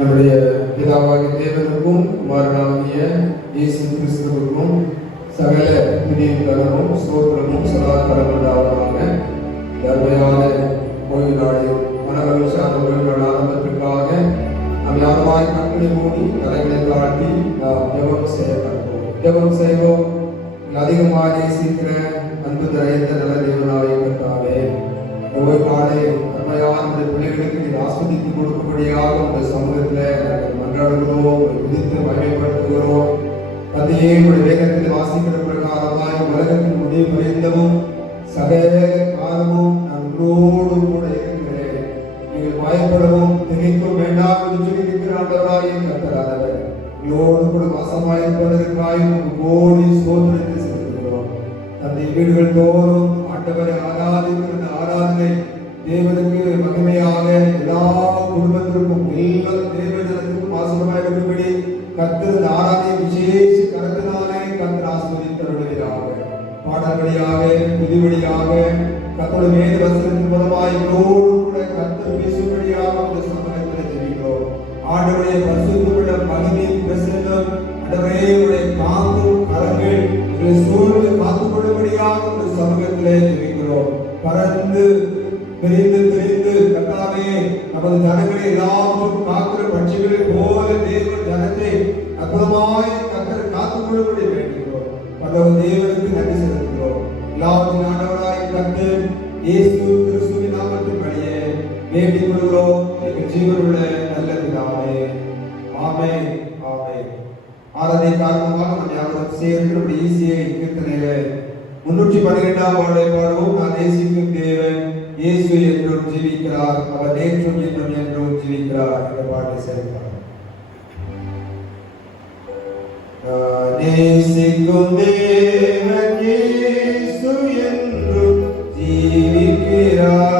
நம்முடைய பிதாவாகிய தேவனுக்கும் குமாரனாகிய இயேசு கிறிஸ்துவுக்கும் சகல துதியும் கனமும் ஸ்தோத்திரமும் சதாகாலம் உண்டாவதாக. அருமையான ஓய்வு நாளில் மனமகிழ்ச்சியான ஓய்வு நாள் ஆரம்பத்திற்காக நாம் யாருமாய் கண்களை மூடி கரைகளை தாண்டி நாம் ஜெபம் செய்ய கற்போம். ஜெபம் செய்வோம். அதிகமாக நேசிக்கிற அன்பு தரையத்த நல்ல தேவனாய் கர்த்தாவே, ஒவ்வொரு நாளே அருமையான பிள்ளைகளுக்கு நீர் ஆஸ்வதித்து கொடுக்கும்படியாக உங்கள் சமூகத்தில் நாங்கள் மன்றாடுகிறோம், விதித்து மகிமைப்படுத்துகிறோம். தந்தையே, உடைய வேதத்தில் வாசிக்கிற பிரகாரமாய் உலகத்தின் முடிவு பரிந்தமும் சகல காலமும் நான் உங்களோடு கூட இருக்கிறேன், நீங்கள் பயப்படவும் திகைக்கவும் வேண்டாம் என்று சொல்லியிருக்கிற ஆண்டவராய் கர்த்தரானவர், உங்களோடு கூட வாசமாயிருப்பதற்காய் கோடி சோதனை செலுத்துகிறோம். தந்தை, வீடுகள் தோறும் ஆண்டவரை ஆராதிக்கிற ஆராதனை தேவனுக்கு மகிமையாக எல்லா குடும்பத்திற்கும் எல்லா தேவஜனத்திற்கும் ஆசீர்வாதமாக இருக்கும்படி கர்த்தர் ஆராதனை விசேஷ கருத்தினாலே கர்த்தர் ஆசீர்வதித்தருளுகிறார். பாடல்வழியாக புதிவழியாக கர்த்தருடைய வேத வசனத்தின் மூலமாய் எங்களோடு கூட கர்த்தர் பேசும்படியாக உங்கள் சமூகத்தில் தெரிவிக்கிறோம். ஆண்டவருடைய பரிசுத்தமுள்ள மகிமை பிரசன்னம் ஆண்டவரே காக்கும் கரங்கள் உங்களை சூழ்ந்து காத்துக் கொள்ளும்படியாக உங்கள் சமூகத்திலே தெரிவிக்கிறோம். பறந்து பிரிந்து கர்த்தாவே, நமது ஜனங்களை எல்லாவற்றும் காக்கிற பட்சிகளை போல தேவ ஜனத்தை அற்புதமாய் கர்த்தர் காத்துக் கொள்ளும்படி வேண்டுகிறோம். பரலோக தேவனுக்கு நன்றி செலுத்துகிறோம். எல்லாவற்றின் ஆண்டவராய் கர்த்தர் இயேசு கிறிஸ்துவின் நாமத்தின் வழியே வேண்டிக் கொள்கிறோம். எங்கள் ஜீவனுள்ள நல்ல பிதாவே, ஆமென், ஆமென். ஆராதனை காரணமாக நம்ம யாரும் சேர்ந்து ஈஸியை கீர்த்தனையில 312ஆம் பாடலை பாடுவோம். நான் நேசிக்கும் தேவன் இயேசு என்றும் ஜீவிக்கிறார், அவர் நேற்றும் இன்றும் என்றும் ஜீவிக்கிறார் என்ற பாட்டை சேர்க்கிறார். நேசிக்கும் தேவன் இயேசு என்றும் ஜீவிக்கிறார்,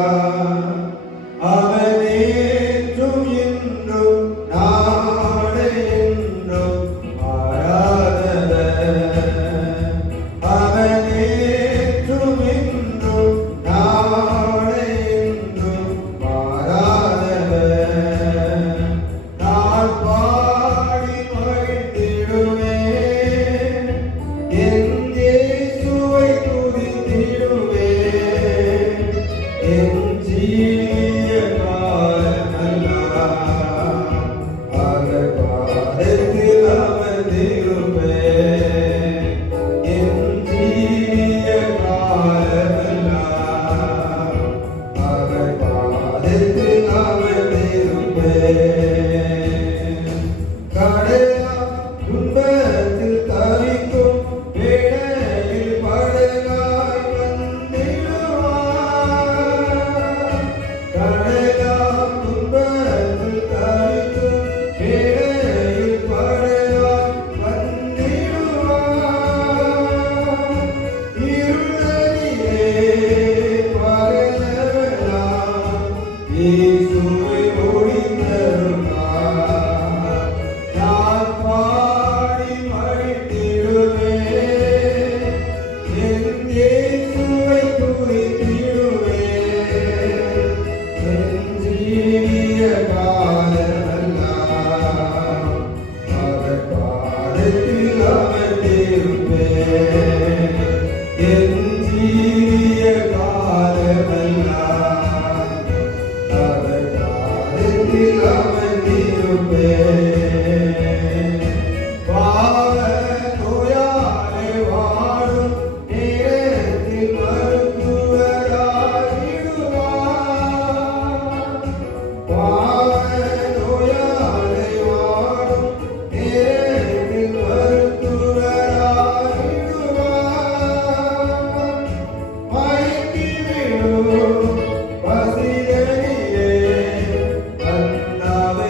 அவர் நேற்றும் இன்றும் நாளை என்றும் மாறாதவர். அவர் நேற்றும் இன்றும் நாளை என்றும் மாறாதவர். நான் பாடி மகிழ்ந்திடுவேன், என் இயேசுவை துதித்திடுவேன். என் ஜீவிய காலமெல்லாம் அவர் பாதத்தில் அமர்ந்திருப்பேன். என் ஜீவிய காலமெல்லாம் அவர் பாதத்தில் அமர்ந்திருப்பேன். கடலா துன்பத்தில் தவிக்கும் வேளையில் படகாய் வந்திடுவார். கடலா துன்பத்தில் தவிக்கும் வேளையில் படகாய் வந்திடுவார். இருளரிலே பகலவெல்லாம் இயேசுவை ஒளிந்தருளார். நான் பாடி மகிழ்ந்திடுவேன், என் இயேசுவை துதித்திடுவேன். என் ஜீவிய காலமெல்லாம் அவர் பாதத்தில் அமர்ந்திருப்பேன். என் ஜீவிய காலமெல்லாம் அவர் பாதத்தில் அமர்ந்திருப்பேன். பாவ நோயாலே வாடும் நேரத்தில் மருத்துவராயிடுவார். பாவ நோயாலே வாடும் நேரத்தில் மருத்துவராயிடுவார். மயக்கிவிடும் பசிதனிலே அண்ணாவை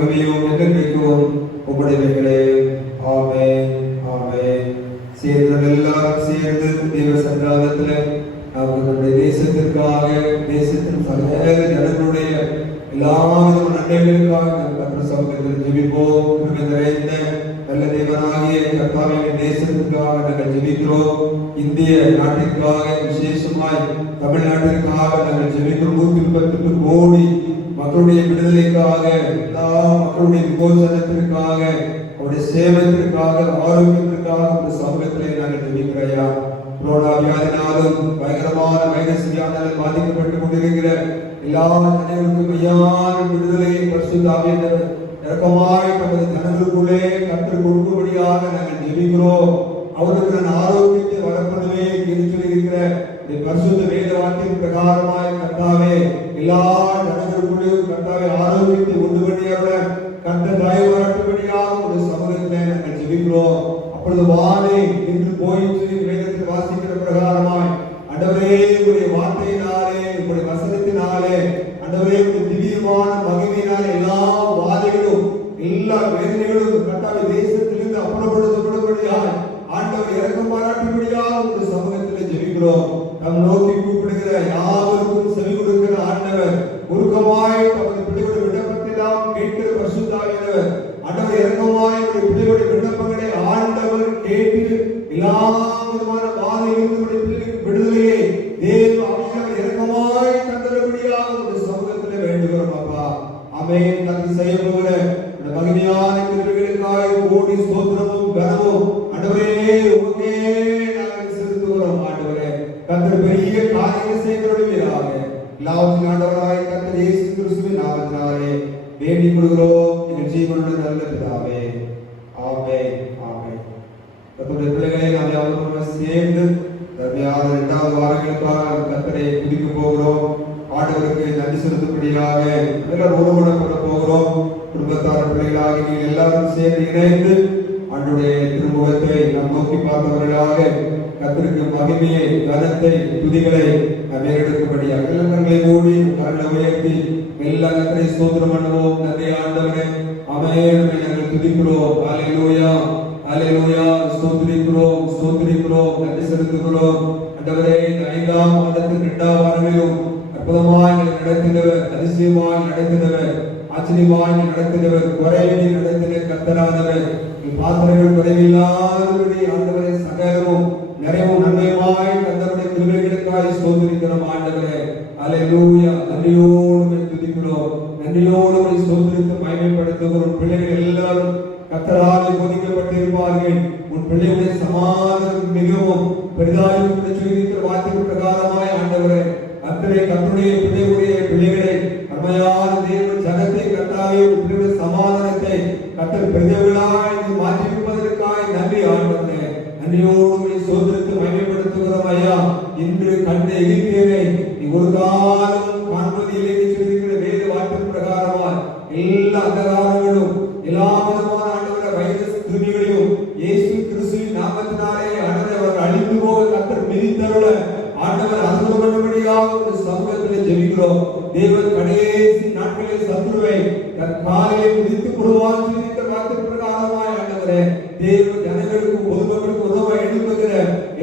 மகிமையும் என்றைக்கும் உம்முடையவைகளே. ஆமென், ஆமென். சேர்ந்த எல்லாரும் சேர்ந்து தேவ சன்னிதானத்துல நம்முடைய தேசத்திற்காக, தேசத்தின் சகல ஜனங்களுடைய எல்லா நன்மைகளுக்காக கர்த்தர் சமூகத்தில் ஜெபிப்போம். கிருபை நிறைந்த நல்ல தேவனாகிய கர்த்தாவே, தேசத்திற்காக நாங்கள் ஜெபிக்கிறோம். இந்திய நாட்டிற்காக, விசேஷமாய் தமிழ்நாட்டிற்காக நாங்கள் ஜெபிக்கிறோம். 138 கோடி மக்களுடைய விடுதலைக்காக, எல்லா மக்களுடைய விமோசனத்திற்காக, அவருடைய சேவத்திற்காக, ஆரோக்கியத்திற்காக இந்த சமூகத்திலே நாங்கள் ஜெபிக்கிறையா. கொரோனா வியாதினாலும் பயங்கரமான வைரஸ் வியாதியால் பாதிக்கப்பட்டு கொண்டிருக்கிற எல்லா ஜனங்களுக்கும் மெய்யான விடுதலையை பரிசுத்த ஆவியானவர் இரக்கமாய் தமது ஜனங்களுக்குள்ளே கர்த்தர் கொடுக்கும்படியாக நாங்கள் ஜெபிக்கிறோம். அவருக்கு நான் ஆரோக்கியத்தை வரப்படுவே என்று சொல்லியிருக்கிற பரிசுத்த வேத வாக்கின் பிரகாரமாய் கர்த்தாவே எல்லா ஜனங்களுக்குள்ளேயும் கர்த்தாவே ஆரோக்கியத்தை உண்டு பண்ணியவர் கர்த்தர் தயவு வரட்டும்படியாக ஒரு சமூகத்திலே நாங்கள் ஜெபிக்கிறோம். அப்பொழுது வானை என்று போயிற்று வேதத்தில் வாசிக்கிற பிரகாரமாய் ஆண்டவரே உடைய வார்த்தையினாலே, உடைய வசனத்தினாலே, ஆண்டவரே உடைய திவ்யமான மகிமையினாலே எல்லா வாதைகளும் எல்லா வேதனைகளும் கர்த்தாவே தேசத்திலிருந்து அப்புறப்படுத்தப்படும்படியாக ஆண்டவர் இரக்கம் பாராட்டும்படியாக ஒரு சமூகத்தில் ஜெபிக்கிறோம். நம் நோக்கி கூப்பிடுகிற யாவருக்கும் செவி கொடுக்கிற ஆண்டவர் உருக்கமாய் தமது பிள்ளைகளுடைய விண்ணப்பத்தையெல்லாம் கேட்கிற பரிசுத்த ஆவியானவர் ஆண்டவர் இரக்கமாய் உடைய பிள்ளைகளுடைய விண்ணப்பங்களை ஆண்டவர் கேட்டு எல்லா விதமான வாதைகளிலிருந்து பிள்ளைகளுக்கு விடுதலையை தேவ ஆவியானவர் இரக்கமாய் தந்தரும்படியாக ஒரு சமூகத்தில் வேண்டுகிறோம். அப்பா ஆமென். கர்த்தர் செய்ய போகிற இந்த மகிமையான கிருபைகளுக்காக கோடி ஸ்தோத்திரமும் கனமும் ஆண்டவரே உமக்கே நாங்கள் செலுத்துகிறோம். ஆண்டவரே கர்த்தர் பெரிய காரியங்களை செய்கிறவர்களாக எல்லாவற்றின் ஆண்டவராய் கர்த்தர் இயேசு கிறிஸ்துவின் நாமத்தினாலே வேண்டிக் கொள்கிறோம் எங்கள் ஜீவனுள்ள நல்ல பிதாவே. ஆமென், ஆமென். கர்த்தருடைய பிள்ளைகளை நாம் யாவரும் சேர்ந்து தர்மையான 2வது வாரங்களுக்காக கர்த்தரை துதிக்க போகிறோம். ஆண்டவருக்கு நன்றி செலுத்தும்படியாக எல்லாரும் ஒருமனப்பட போகிறோம். குடும்பத்தார் பிள்ளைகளாக நீங்கள் எல்லாரும் சேர்ந்து இணைந்து ஆண்டவருடைய திருமுகத்தை நாம் நோக்கி பார்த்தவர்களாக கர்த்தருக்கு மகிமையை, கனத்தை, துதிகளை நாம் ஏறெடுக்கும்படியாக கரங்களை மூடி கரங்களை உயர்த்தி எல்லா கர்த்தரை ஸ்தோத்திரம் பண்ணுவோம். நன்றி ஆண்டவரே, ஆமென். நாங்கள் துதிக்கிறோம். ஹல்லேலூயா, ஹல்லேலூயா. ஸ்தோத்திரிக்கிறோம், ஸ்தோத்திரிக்கிறோம், நன்றி செலுத்துகிறோம். ஆண்டவரே, இந்த 5ஆம் மாதத்தின் 2ஆம் வாரங்களிலும் அற்புதமாய் நடத்தினவர், அதிசயமாய் நடத்தினவர், ஆச்சரியமாய் நடத்தினவர், குறைவின்றி நடத்தின கர்த்தரானவர், பாத்திரங்கள் குறைவில்லாதபடி ஆண்டவரே சகலமும் நிறைவும் நன்மையுமாய் கர்த்தருடைய கிருபைகளுக்காய் ஸ்தோத்திரிக்கிறோம். ஆண்டவரே ஹல்லேலூயா. நன்றியோடு துதிக்கிறோம், நன்றியோடு ஸ்தோத்திரித்து மகிமைப்படுத்துகிறோம். பிள்ளைகள் எல்லாரும் கர்த்தரால் போதிக்கப்பட்டிருப்பார்கள். உன் பிள்ளைகளுடைய சமாதானம் மிகவும் பெரிதாய் சொல்லியிருக்கிற வார்த்தை பிரகாரமாய் ஆண்டவரே கர்த்தருடைய பிள்ளைகளை அருமையான தேவ ஜனத்தை கர்த்தாவே பிள்ளைகளுடைய சமாதானத்தை கர்த்தர் பெரிதவர்களாய் மாற்றியிருப்பதற்காய் நன்றி ஆண்டவரே. நன்றியோடு ஸ்தோத்திரித்து மகிமைப்படுத்துகிறோம். ஐயா, இன்று கண்ட எகிப்தியரை நீ ஒரு காலம் காண்பதில்லை என்று சொல்லியிருக்கிற வேத வார்த்தை பிரகாரமாய் எல்லா அந்தகாரங்களும் எல்லா விதமான ஆண்டவரே வைரஸ் கிருமிகளையும் இயேசு கிறிஸ்துவின் நாமத்தினாலே ஆண்டவரே அவர்கள் அழிந்து போக கர்த்தர் மிதித்தருள ஆண்டவர் அருள் பண்ணும்படியாக ஒரு சமூகத்தில் ஜெபிக்கிறோம். தேவன் கடைசி நாட்களில் சத்துருவை தன் காலில் மிதித்து போடுவார் சொல்லியிருக்கிற வார்த்தை பிரகாரமாய் ஆண்டவரே தேவ ஜனங்களுக்கு ஒருவருக்கு உதவாய் எழுப்புகிற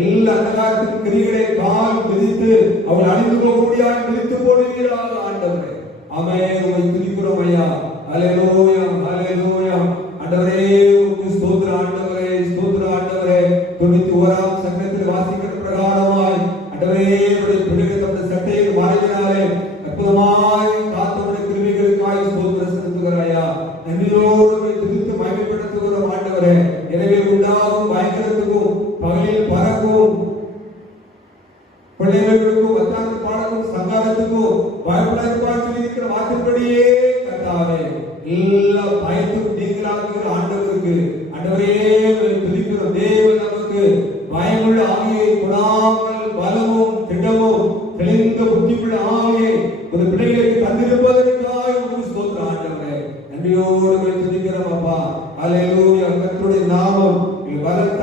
எல்லா அந்தகாரத்தின் கிரிகளை கால் மிதித்து அவள் அழிந்து போக முடியாது மிதித்து போடுவீராக ஆண்டவரே. ஆமென். உம்மை துதிக்கிறோம் ஐயா. ஹல்லேலூயா, ஹல்லேலூயா. ஆண்டவரே உமக்கு ஸ்தோத்திரம். ஆண்டவரே ஸ்தோத்திரம். ஆண்டவரே 91ஆம் சங்கத்தில் வாசிக்கிற பிரகாரமாய் ஆண்டவரே உம்முடைய பிள்ளைகள் தம்முடைய சட்டையை மாறினாலே அற்புதமாய் காத்தவருடைய கிருபைகளுக்காய் ஸ்தோத்திரம் செலுத்துகிறோம் ஐயா. நன்றியோடு துதித்து மகிமைப்படுத்துகிறோம் ஆண்டவரே. எனவே உண்டாகும் பயங்கரத்துக்கும் பகலில் பறக்கும் பிள்ளைகளுக்கும் வத்தாந்து பாடக்கும் சங்காரத்துக்கும் பயப்படாது சொல்லியிருக்கிற வார்த்தைப்படியே கர்த்தாவே எல்லா பயத்துக்கும் நீங்களாக்குகிற ஆண்டவருக்கு ஆண்டவரே துதிக்கிறோம். தேவன் நமக்கு பயமுள்ள ஆவியை கொடாமல் பலமும் திட்டமும் தெளிந்த புத்தியுள்ள ஆவியை ஒரு பிள்ளைகளுக்கு தந்திருப்பதற்காக உங்களுக்கு ஸ்தோத்திரம் ஆண்டவரே. நன்றியோடு துதிக்கிறோம் அப்பா. ஹல்லேலூயா. கர்த்தருடைய நாமம் பலத்த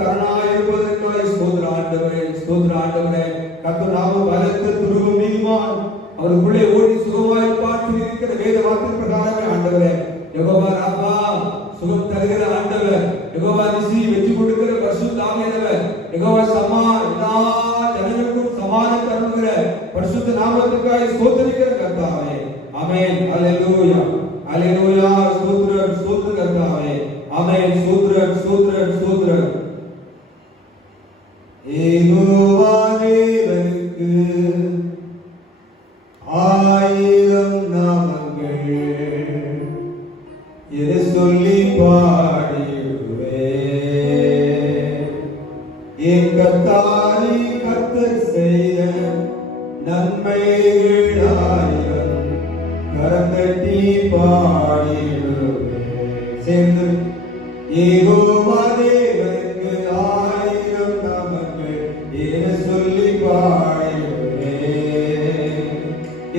பரிபாலிசி வெற்றி கொடுக்கிற பரிசுத்தாவியானவர் யெகோவா சமா எல்லா ஜனங்களுக்கும் சமாதானம் தருகிற பரிசுத்த நாமத்துக்காக ஸ்தோத்திரிக்கிற கர்த்தாவே. ஆமென். ஹalleluya ஹalleluya. ஸ்தோத்திரம் ஸ்தோத்திரம் கர்த்தாவே. ஆமென். ஸ்தோத்திரம் ஸ்தோத்திரம் ஸ்தோத்திரம். யெகோவா தேவனுக்கு ஆயிரம் நாமங்கள் எதை சொல்லி பாடிடுவே. என் கர்த்தாவே கர்த்தர் செய்த நன்மைகள் ஆயிரம் கரந்தட்டி பாடிடுவே. சேர்ந்து யெகோவா தேவனுக்கு ஆயிரம் நாமங்கள் எதை சொல்லி பாடிடுவே.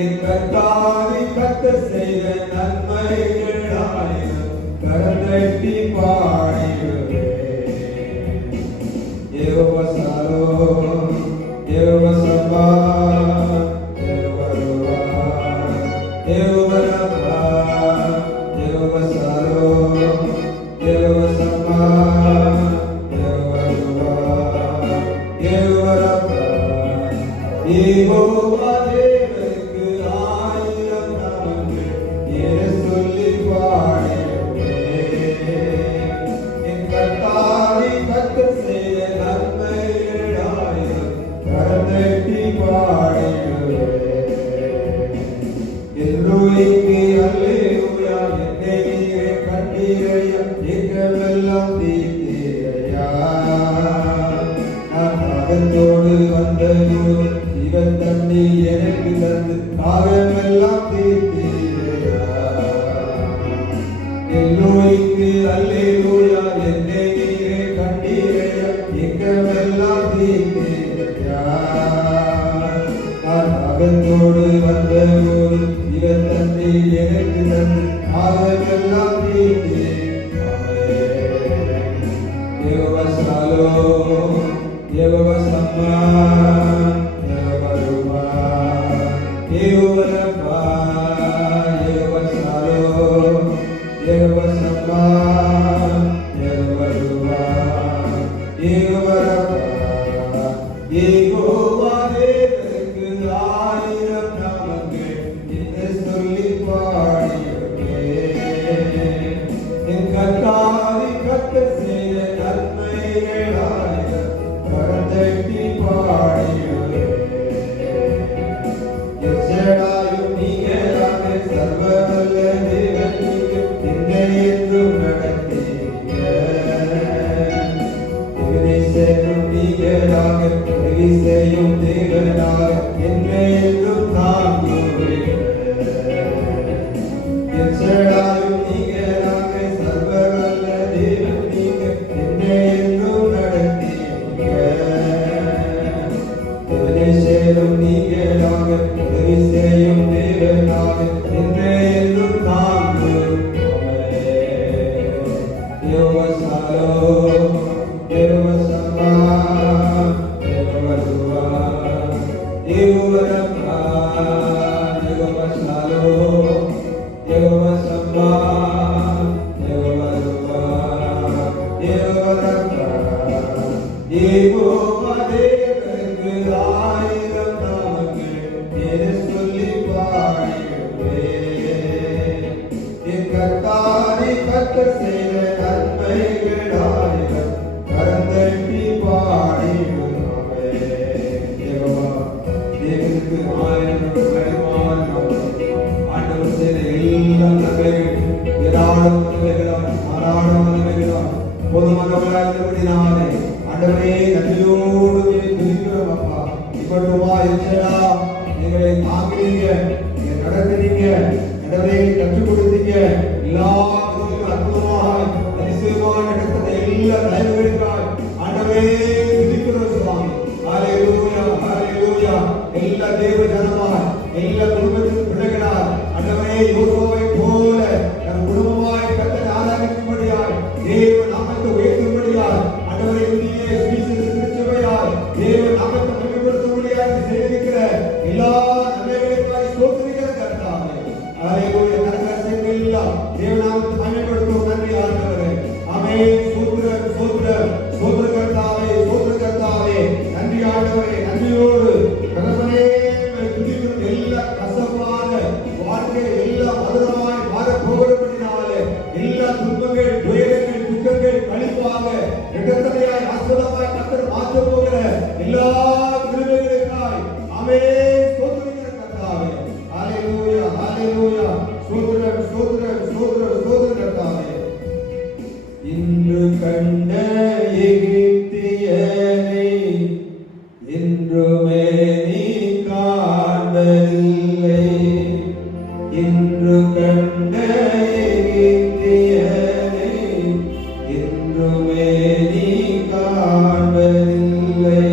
என் கர்த்தாவே கர்த்தர் செய்த நன்மைகள் ஆயிரம் கரந்தட்டி பாடிடுவே. யெகோவா ஷாலோம், யெகோவா சமா, யெகோவா ருவா, யெகோவா ரப்பா, யெகோவா ஷாலோம், யெகோவா சமா, யெகோவா ருவா, யெகோவா ரப்பா. யெகோவா தேவனுக்கு ஆயிரம் நாமங்கள் எதை சொல்லி பாடிடுவே. என் கர்த்தாவே கர்த்தர் செய்த நன்மைகள் ஆயிரம் கரந்தட்டி பாடிடுவே. எல்லோருக்கு அல்லேலூயா. என்னை நீரே கண்டீரையா, எங்கமெல்லாம் தீர்த்தீரையா. நான் தாகத்தோடு வந்தபோது இவன் தண்ணி எனக்கு தந்து தாகமெல்லாம் தீர்த்தீரையா. எல்லோருக்கு அல்லேலூயா. என்னை நீரே கண்டீரையா, எங்கமெல்லாம் தீர்த்தீரையா. நான் தாகத்தோடு வந்தபோது இவன் தண்ணி எனக்கு தந்து தாகமெல்லாம் தீர்த்தீரையா. யெகோவா ஷாலோம், யெகோவா சமா, யெகோவா ருவா, யெகோவா ரப்பா, யெகோவா ஷாலோம், யெகோவா சமா, யெகோவா ருவா, யெகோவா ரப்பா. யெகோவா தேவனுக்கு ஆயிரம் நாமங்கள் எதை சொல்லி பாடிடுவே. என் கர்த்தாவே கர்த்தர் செய்த நன்மைகள் ஆயிரம் கரந்தட்டி பாடிடுவே. எச்சடாயும் நீங்களாக சர்வவல்ல தேவன் நீங்க என்னை என்றும் நடத்தீங்க. உதவி செய்யும் நீங்களாக உதவி செய்யும் தேவனாக என்னை என்றும் தாங்குவீங்க. எச்சடாயும் நீங்களாக சர்வவல்ல தேவன் நீங்க என்னை என்றும் நடத்தீங்க. உதவி செய்யும் நீங்களாக உதவி செய்யும் தேவனாக என்னை என்றும் தாங்குவீங்க. யெகோவா ஷாலோம், யெகோவா சமா, யெகோவா ருவா, யெகோவா ரப்பா, யெகோவா ஷாலோம், யெகோவா சமா, யெகோவா ருவா, யெகோவா ரப்பா. யெகோவா தேவனுக்கு ஆயிரம் நாமங்கள் எதை சொல்லி பாடிடுவே. என் கர்த்தாவே கர்த்தர் செய்த நன்மைகள் ஆயிரம் கரந்தட்டி பாடிடுவே. யெகோவா தேவனுக்கு ஆயிரம் ஆண்டவர் செய்த எல்லா நன்மைகள் ஏராளமான நன்மைகளால் தாராளமான நன்மைகளால் போதுமானவர்களாயிருந்தபடினாலே ஆண்டவரே நன்றியோடு துதிக்கிறோம் அப்பா. இப்பொழுதுமா எச்சடா எங்களை தாங்குறீங்க, நடத்துறீங்க, ஆண்டவரே கற்றுக் கொடுத்தீங்க. எல்லா அற்புதமாக அதிசயமாக நடத்த எல்லா தயவுகளுக்காய் ஆண்டவரே துதிக்கிறோம் சுவாமி. ஹalleluya ஹalleluya. எல்லா தேவ ஜனமாய் எல்லா குடும்பத்தின் பிள்ளைகளாய் ஆண்டவரே யோசுவாவை போல நம் குடும்பமாய் கர்த்தரை ஆராதிக்கும்படியாய் தேவ நாமத்தை உயர்த்தும்படியாய் ஆண்டவரே இந்திய சுவிசேஷ திருச்சபையாய் தேவ நாமத்தை மகிமைப்படுத்தும்படியாய் செய்திருக்கிற எல்லா நன்மைகளுக்காய் ஸ்தோத்திரிக்கிற கர்த்தாவே. ஹalleluya. கர்த்தர் செய்த எல்லா தேவ நாமத்தை மகிமைப்படுத்தும் நன்றி ஆண்டவரே. ஆமென். ஸ்தோத்திரம். கண்ட எகிப்தியனை இன்றுமே நீ காண்பதில்லை. இன்று கண்ட எகிப்தியனை இன்றுமே நீ காண்பதில்லை.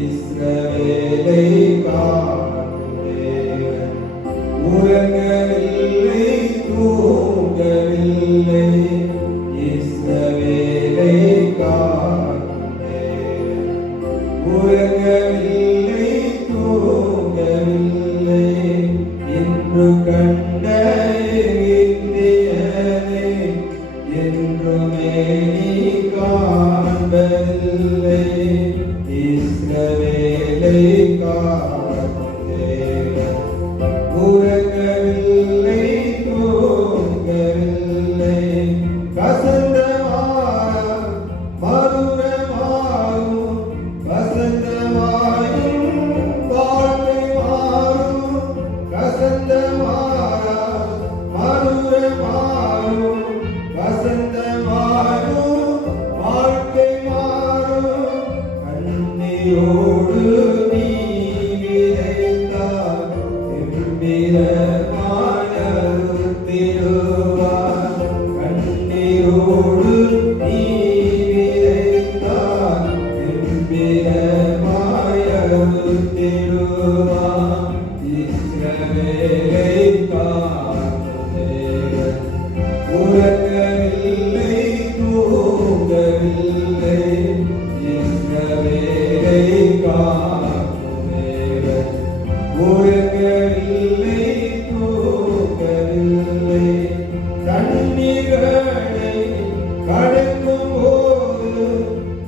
இஸ்ரவேலை காணும் தேவன் உறங்கவில்லை, தூங்கவில்லை. இஸ்ரவேலை காணும் தேவன் உறங்கவில்லை, தூங்கவில்லை. இன்று கண்ட எகிப்தியனை என்றுமே நீ காண்பதில்லை. இஸ்ரவேலை காணும் தேவன் உறங்கவில்லை, தூங்கவில்லை. கசந்த மதுரமாகும் வசந்தமாயும் வாழ்க்கை மாறும். கசந்த மதுரமாகும் வசந்தமாயும் வாழ்க்கை மாறும். கண்ணீரோடு நீ விதைத்தால் எம்பிரமாய் அறுத்திடுவார். கண்ணீரோடு நீ விதைத்தால் எம்பிரமாய் அறுத்திடுவார். இஸ்ரவேலை காணும் தேவன் உறங்கவில்லை, தூங்கவில்லை. இஸ்ரவேலை காணும் தேவன் உறங்கவில்லை, தூங்கவில்லை. கண்ணீர்களை கடக்கும் போது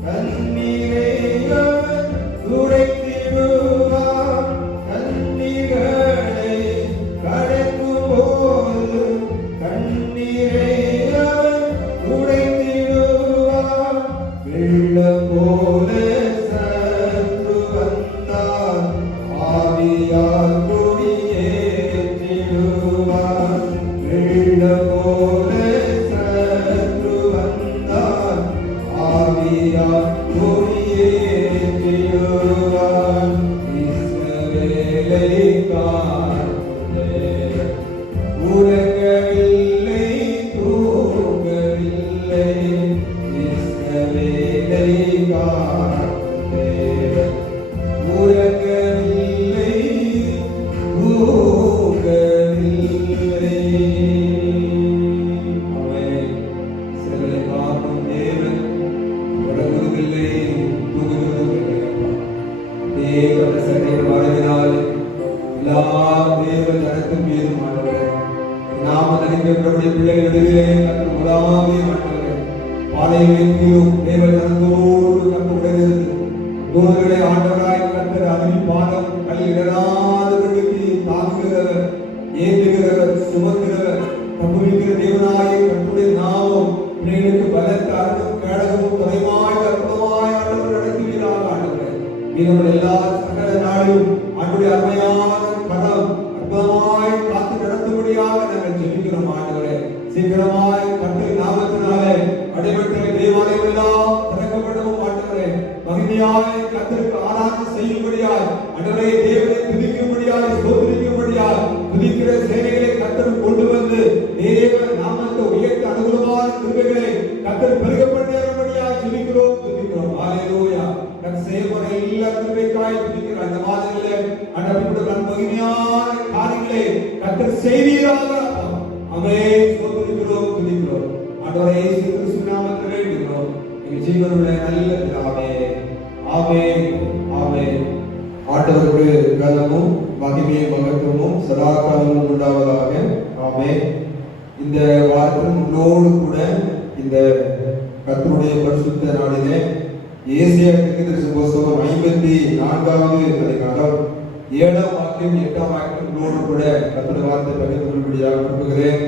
கண்ணீரை அவர் துடைத்திடுவார். கண்ணீர்களை கடக்கும் போது கண்ணீரை அவர் துடைத்திடுவார். வெள்ளம் போல சற்று வந்தார், ஆவியால் குடியேற்றிடுவார். வெள்ளம் போல சற்று வந்தார், ஆவியால் குடியேற்றிடுவார். இஸ்ரவேலை காணும் தேவன் உறங்கவில்லை, தூங்கவில்லை. இஸ்ரவேலை காணும் தேவன் உறங்கவில்லை, தூங்கவில்லை. ஆமென். இஸ்ரவேலை காக்கும் தேவன் உறங்குவதில்லை, தூங்குவதில்லை. தேவ சரீர வாழ்வினால் எல்லா தேவ தனக்கும் ஏதுமானவர். நாம நினைக்கிறபடி பிள்ளைகள் நடுவிலே கர்த்தர் உலாவே மாட்டவர். பாதைகளிலும் தேவ தனத்தோடு கர்த்தர் இருந்து தூதர்களை ஆண்டவராய் கர்த்தர் அதில் பாதம் கல்லிடராதபடிக்கு தாங்குகிறவர், ஏந்துகிறவர், சுமக்கிறவர், தப்புவிக்கிற தேவனாய கர்த்தருடைய நாமம் பிள்ளைகளுக்கு பலத்த அருளும் கேடகமும் துணைமாய் அற்புதமாய் ஆண்டவர் நடத்துவீராக. ஆண்டவரே நம்முடைய எல்லா சகல நாளிலும் ஆண்டுடைய அருமையான கரம் அற்புதமாய் காத்து நடத்தும்படியாக நாங்கள் ஜெபிக்கிறோம். ஆண்டவரே சீக்கிரமாய் கர்த்தரின் நாமத்தினாலே அடைபட்ட தேவாலயம் எல்லாம் திறக்கப்படவும். ஆண்டவரே மகிமையாய் கர்த்தருக்கு ஆராதனை செய்யும்படியாய், ஆண்டவரே தேவனை துதிக்கும்படியாய், ஸ்தோத்திரிக்கும்படியாய் துதிக்கிற சேவைகளை கர்த்தர் கொண்டு வந்து தேவ நாமத்தை உயர்த்த அனுகூலமான கிருபைகளை கர்த்தர் பெருகப்பட்டபடியாய் ஜெபிக்கிறோம், துதிக்கிறோம். ஹல்லேலூயா. கர்த்தர் செய்யப்போற எல்லா கிருபைக்காய் துதிக்கிறோம். அந்த மாதங்களிலே ஆண்டவருடைய மகிமையான காரியங்களை கர்த்தர் செய்வீராக. ஆமென். ஸ்தோத்திரிக்கிறோம், துதிக்கிறோம். ஆண்டவரே இயேசு கிறிஸ்துவின் நாமத்தில் வேண்டுகிறோம். எங்கள் ஜீவனுள்ள நல்ல பிதாவே. ஆமென், ஆமென். ஆண்டவருக்கு கனமும் மகிமையும் மகத்துவமும் சதா காலமும் உண்டாவதாக. ஆமென். இந்த வாரத்தின் முன்னோடு கூட இந்த கர்த்தருடைய பரிசுத்த நாளிலே ஏசியா தீர்க்கதரிசி புத்தகம் 54வது அதிகாரம் 7ஆம் வாக்கியம் 8ஆம் வாக்கியங்களோடு கூட கர்த்தருடைய வார்த்தை பகிர்ந்து கொள்ளும்படியாக விரும்புகிறேன்.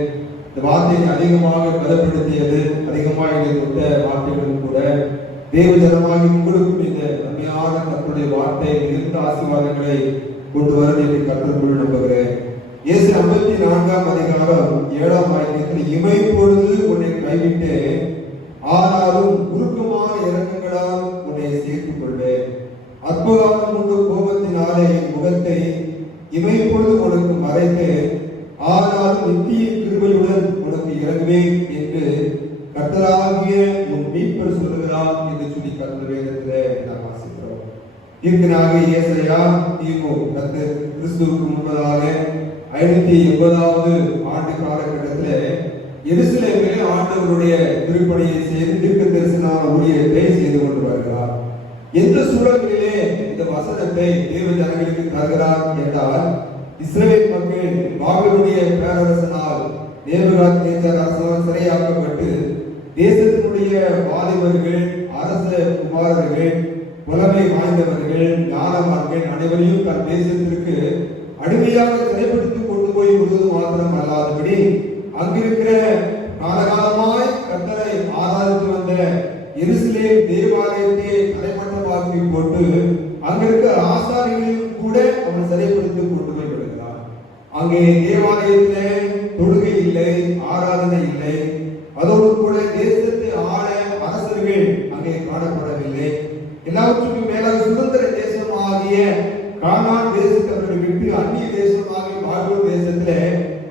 இந்த வார்த்தையை அதிகமாக பலப்படுத்தியது, அதிகமாக தொட்ட வார்த்தைகளும் கூட தேவ ஜனமாகி உங்களுக்கும் இந்த அருமையான கர்த்தருடைய வார்த்தை மிகுந்த ஆசீர்வாதங்களை கொண்டு வருது என்று கர்த்தருக்குள் நம்புகிறேன். இயேசு 54ஆம் அதிகாரம் 7ஆம் வாக்கியத்தில் இமை பொழுது உன்னை கைவிட்டு ஆனாலும் உருக்கமான இறக்கங்களால் உன்னை சேர்த்துக் கொள்வேன். அற்புதம் உண்டு கோபத்தினாலே என் முகத்தை இமைப்பொழுது உனக்கு மறைத்தேன். ஆனாலும் நித்திய கிருபையுடன் உனக்கு இறங்குவேன் என்று கர்த்தராகிய உன் மீட்பர் சொல்லுகிறார் என்று சொல்லி கர்த்தர் வேதத்திலே நாம் வாசிக்கிறோம். தீர்க்கனாகிய ஏசாயா கிமு கிறிஸ்துவுக்கு முன்பதாக 580வது ஆண்டு காலகட்டத்தில் எருசலேமிலே ஆண்டவருடைய திருப்பணியை செய்து தீர்க்க தரிசன ஊழியத்தை செய்து கொண்டு வருகிறார். எந்த சூழலிலே இந்த வசனத்தை தேவ ஜனங்களுக்கு தருகிறார் என்றால், இஸ்ரவேல் மக்கள் பாபிலோனிய பேரரசனால் நேபுகாத்நேச்சார் அரசனால் சிறையாக்கப்பட்டு தேசத்தினுடைய வாலிபர்கள், அரச குமாரர்கள், புலமை வாய்ந்தவர்கள், ஞானமான்கள் அனைவரையும் தன் தேசத்திற்கு அடிமையாக சிறைப்படுத்தி கொண்டு போய் விடுவது மாத்திரம் அல்லாதபடி அங்கிருக்கிற காலகாலமாய் கர்த்தரை ஆராதித்து வந்த எருசலேம் தேவாலயத்தை தலைமட்டமாக்கி போட்டு அங்கிருக்கிற ஆசாரிகளையும் கூட அவன் சிறைப்படுத்தி கொண்டு போய் விடுகிறான். அங்கே தேவாலயத்திலே தொழுகை இல்லை, ஆராதனை இல்லை. அதோடு கூட தேசத்தை ஆள அரசர்கள் அங்கே காணப்படவில்லை. எல்லாவற்றுக்கும் மேலாக சுதந்திர தேசம் ஆகிய கானான் தேசத்தை அவர்கள் விட்டு அந்நிய தேசமாகிய பாபிலோன் தேசத்திலே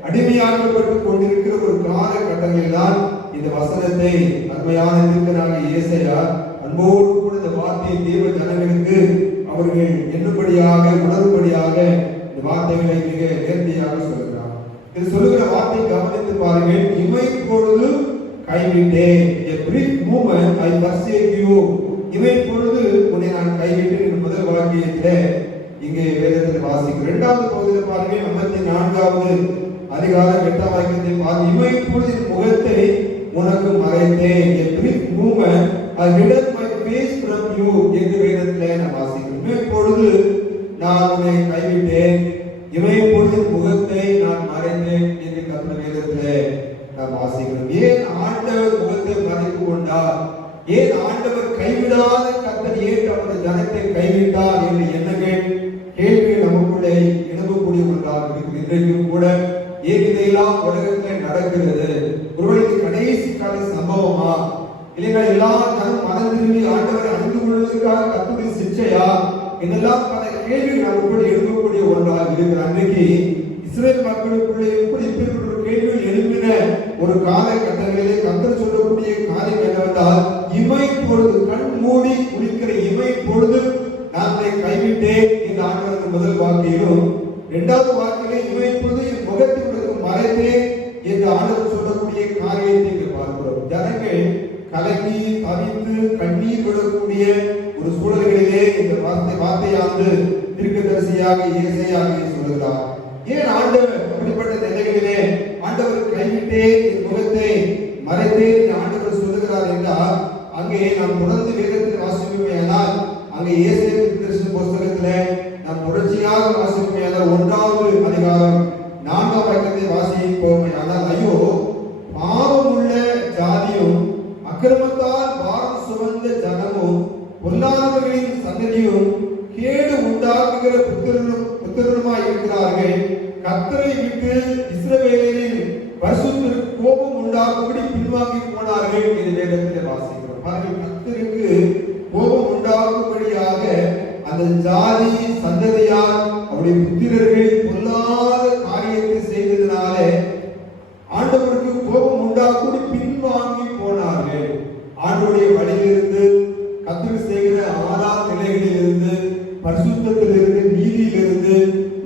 அடிமையாக்கப்பட்டு கொண்டிருக்கிற ஒரு காலகட்டங்களில் தான் இந்த வசனத்தை அருமையான தீர்க்கனாகிய ஏசாயா அன்போடு கூட இந்த வார்த்தையை தேவ ஜனங்களுக்கு அவர்கள் எண்ணும்படியாக உணரும்படியாக இந்த வார்த்தைகளை மிக நேர்த்தியாக சொல்கிறார். இது சொல்லுகிற வார்த்தை கவனித்து பாருங்கள். இமைப்பொழுது கைவிட்டேன், a brief moment I forsake you. இமைப்பொழுது உன்னை நான் கைவிட்டேன் என்று முதல் வாக்கியத்திலே இங்கே வேதத்தில் வாசிக்கிறோம். இரண்டாவது பகுதியில் பாருங்கள், 54வது அதிகாரம் 8ஆம் வாக்கியத்தை பாருங்கள். இமைப்பொழுது முகத்தை உனக்கு மறைத்தேன், a brief moment I hid my face from you என்று வேதத்திலே நான் வாசிக்கிறோம். இமைப்பொழுது நான் உன்னை கைவிட்டேன், இமைப்பொழுது முகத்தை நான் மறைத்தேன் என்று கர்த்தர் வேதத்திலே நாம் வாசிக்கிறோம். ஏன் ஆண்டவர் முகத்தை மறைத்து கொண்டார்? ஏன் ஆண்டவர் கைவிடாத கர்த்தர் ஏன் அவருடைய ஜனத்தை கைவிட்டார் என்று எண்ணங்கள் கேள்வி நமக்குள்ளே எழும்பக்கூடிய ஒன்றாக இருக்குது. இன்றைக்கும் கூட ஏன் இதையெல்லாம் உலகத்தில் நடக்கிறது? ஒருவருக்கு கடைசி கால சம்பவமா, இல்லைன்னா எல்லா ஜனம் மனம் திரும்பி ஆண்டவரை அறிந்து கொள்வதற்காக கர்த்தருடைய சிக்ஷையா? இதெல்லாம் பல கேள்விகள் நமக்குள்ளே எழும்பக்கூடிய ஒன்றாக இருக்கிற அன்றைக்கு இஸ்ரேல் மக்களுக்குள்ளே எப்படி இப்படிப்பட்ட கேள்விகள் எழுப்பின ஒரு காலகட்டங்களிலே கர்த்தர் சொல்லக்கூடிய காரியம் என்னவென்றால், இமைப்பொழுது கண் மூடி குளிக்கிற இமைப்பொழுது நான் கைவிட்டேன் என்று ஆண்டவருக்கு முதல் வாக்கிலும், இரண்டாவது வாக்கிலே இமைப்பொழுது என் முகத்தை உங்களுக்கு மறைத்தேன் என்று ஆண்டவர் சொல்லக்கூடிய காரியத்தை இங்கு பார்க்கிறோம். ஜனங்கள் கலங்கி தவித்து கண்ணீர் விடக்கூடிய ஒரு சூழல்களிலே இந்த வார்த்தையானது தீர்க்கதரிசியாக ஏசாயா சொல்லுகிறார். ஏன் ஆண்டவர் அப்படிப்பட்ட நிலைகளிலே ஆண்டவர் கைவிட்டே என் முகத்தை மறைத்தே ஆண்டவர் சொல்லுகிறார் என்றால், அங்கே நாம் தொடர்ந்து வேதத்தில் வாசிப்போமேயானால், அங்கே ஏசாயா தீர்க்கதரிசன புத்தகத்திலே நாம் தொடர்ச்சியாக வாசிப்போமேயானால் 1வது அதிகாரம் 4ஆம் வாக்கியத்தை வாசிப்போமேயானால், ஐயோ பாவம் உள்ள ஜாதியும் அக்கிரமத்தால் பாரம் சுமந்த ஜனமும் பொல்லாதவர்களின் சந்ததியும் கேடு உண்டாக்குகிற புத்திரனுமாய் இருக்கிறார்கள். கர்த்தரை விட்டு இஸ்ரவேலின் பரிசுத்தருக்கு கோபம் உண்டாகும்படி பின்வாங்கி போனார்கள் என்று வேதத்தில் வாசிக்கிறோம். கர்த்தருக்கு கோபம் உண்டாகும்படியாக அந்த ஜாதி சந்ததியார் அவருடைய புத்திரர்கள் பொல்லாத காரியத்தை செய்ததினாலே ஆண்டவருக்கு கோபம் உண்டாகும்படி பின்வாங்கி போனார்கள். ஆண்டவருடைய வழியிலிருந்து, கர்த்தர் செய்கிற ஆறாம் நிலைகளிலிருந்து, பரிசுத்தத்திலிருந்து, நீதியிலிருந்து,